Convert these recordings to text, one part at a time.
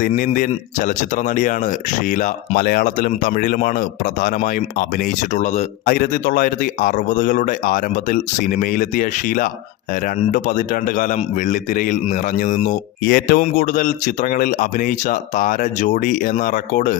തെന്നിന്ത്യൻ ചലച്ചിത്ര നടിയാണ് ഷീല. മലയാളത്തിലും തമിഴിലുമാണ് പ്രധാനമായും അഭിനയിച്ചിട്ടുള്ളത്. ആയിരത്തി തൊള്ളായിരത്തി അറുപതുകളുടെ ആരംഭത്തിൽ സിനിമയിലെത്തിയ ഷീല രണ്ട് പതിറ്റാണ്ട് കാലം വെള്ളിത്തിരയിൽ നിറഞ്ഞു നിന്നു. ഏറ്റവും കൂടുതൽ ചിത്രങ്ങളിൽ അഭിനയിച്ച താര ജോഡി എന്ന റെക്കോർഡ്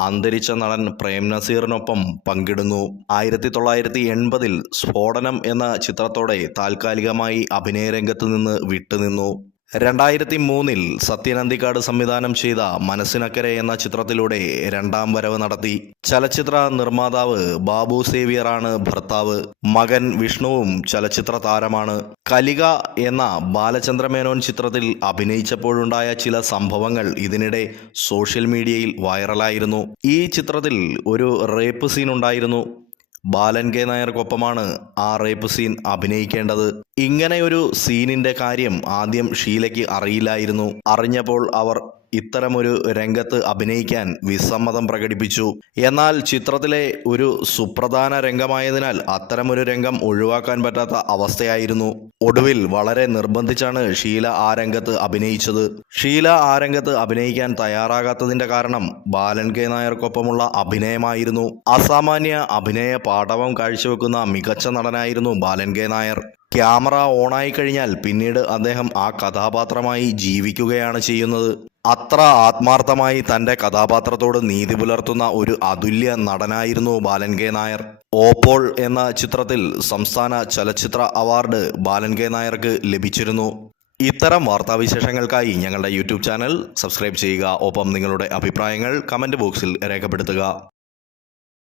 അന്തരിച്ച നടൻ പ്രേം നസീറിനൊപ്പം പങ്കിടുന്നു. ആയിരത്തി തൊള്ളായിരത്തി എൺപതിൽ സ്ഫോടനം എന്ന ചിത്രത്തോടെ താൽക്കാലികമായി അഭിനയരംഗത്ത് നിന്ന് വിട്ടുനിന്നു. രണ്ടായിരത്തി മൂന്നിൽ സത്യനന്ദിക്കാട് സംവിധാനം ചെയ്ത മനസ്സിനക്കരെ എന്ന ചിത്രത്തിലൂടെ രണ്ടാം വരവ് നടത്തി. ചലച്ചിത്ര നിർമ്മാതാവ് ബാബു സേവിയറാണ് ഭർത്താവ്. മകൻ വിഷ്ണുവും ചലച്ചിത്ര താരമാണ്. കലിക എന്ന ബാലചന്ദ്രമേനോൻ ചിത്രത്തിൽ അഭിനയിച്ചപ്പോഴുണ്ടായ ചില സംഭവങ്ങൾ ഇതിനിടെ സോഷ്യൽ മീഡിയയിൽ വൈറലായിരുന്നു. ഈ ചിത്രത്തിൽ ഒരു റേപ്പ് സീൻ ഉണ്ടായിരുന്നു ബാലൻ കെ നായർക്കൊപ്പമാണ് ആ റേപ്പ് സീൻ അഭിനയിക്കേണ്ടത്. ഇങ്ങനെയൊരു സീനിന്റെ കാര്യം ആദ്യം ഷീലയ്ക്ക് അറിയില്ലായിരുന്നു. അറിഞ്ഞപ്പോൾ അവർ ഇത്തരമൊരു രംഗത്ത് അഭിനയിക്കാൻ വിസമ്മതം പ്രകടിപ്പിച്ചു. എന്നാൽ ചിത്രത്തിലെ ഒരു സുപ്രധാന രംഗമായതിനാൽ അത്തരമൊരു രംഗം ഒഴിവാക്കാൻ പറ്റാത്ത അവസ്ഥയായിരുന്നു. ഒടുവിൽ വളരെ നിർബന്ധിച്ചാണ് ഷീല ആ രംഗത്ത് അഭിനയിച്ചത്. ഷീല ആ രംഗത്ത് അഭിനയിക്കാൻ തയ്യാറാകാത്തതിന്റെ കാരണം ബാലൻ കെ നായർക്കൊപ്പമുള്ള അഭിനയമായിരുന്നു. അസാമാന്യ അഭിനയ പാഠവം കാഴ്ചവെക്കുന്ന മികച്ച നടനായിരുന്നു ബാലൻ കെ നായർ. ക്യാമറ ഓണായി കഴിഞ്ഞാൽ പിന്നീട് അദ്ദേഹം ആ കഥാപാത്രമായി ജീവിക്കുകയാണ് ചെയ്യുന്നത്. അത്ര ആത്മാർത്ഥമായി തന്റെ കഥാപാത്രത്തോട് നീതി പുലർത്തുന്ന ഒരു അതുല്യ നടനായിരുന്നു ബാലൻ കെ നായർ. ഓപ്പോൾ എന്ന ചിത്രത്തിൽ സംസ്ഥാന ചലച്ചിത്ര അവാർഡ് ബാലൻ കെ നായർക്ക് ലഭിച്ചിരുന്നു. ഇത്തരം വാർത്താവിശേഷങ്ങൾക്കായി ഞങ്ങളുടെ യൂട്യൂബ് ചാനൽ സബ്സ്ക്രൈബ് ചെയ്യുക. ഒപ്പം നിങ്ങളുടെ അഭിപ്രായങ്ങൾ കമന്റ് ബോക്സിൽ രേഖപ്പെടുത്തുക.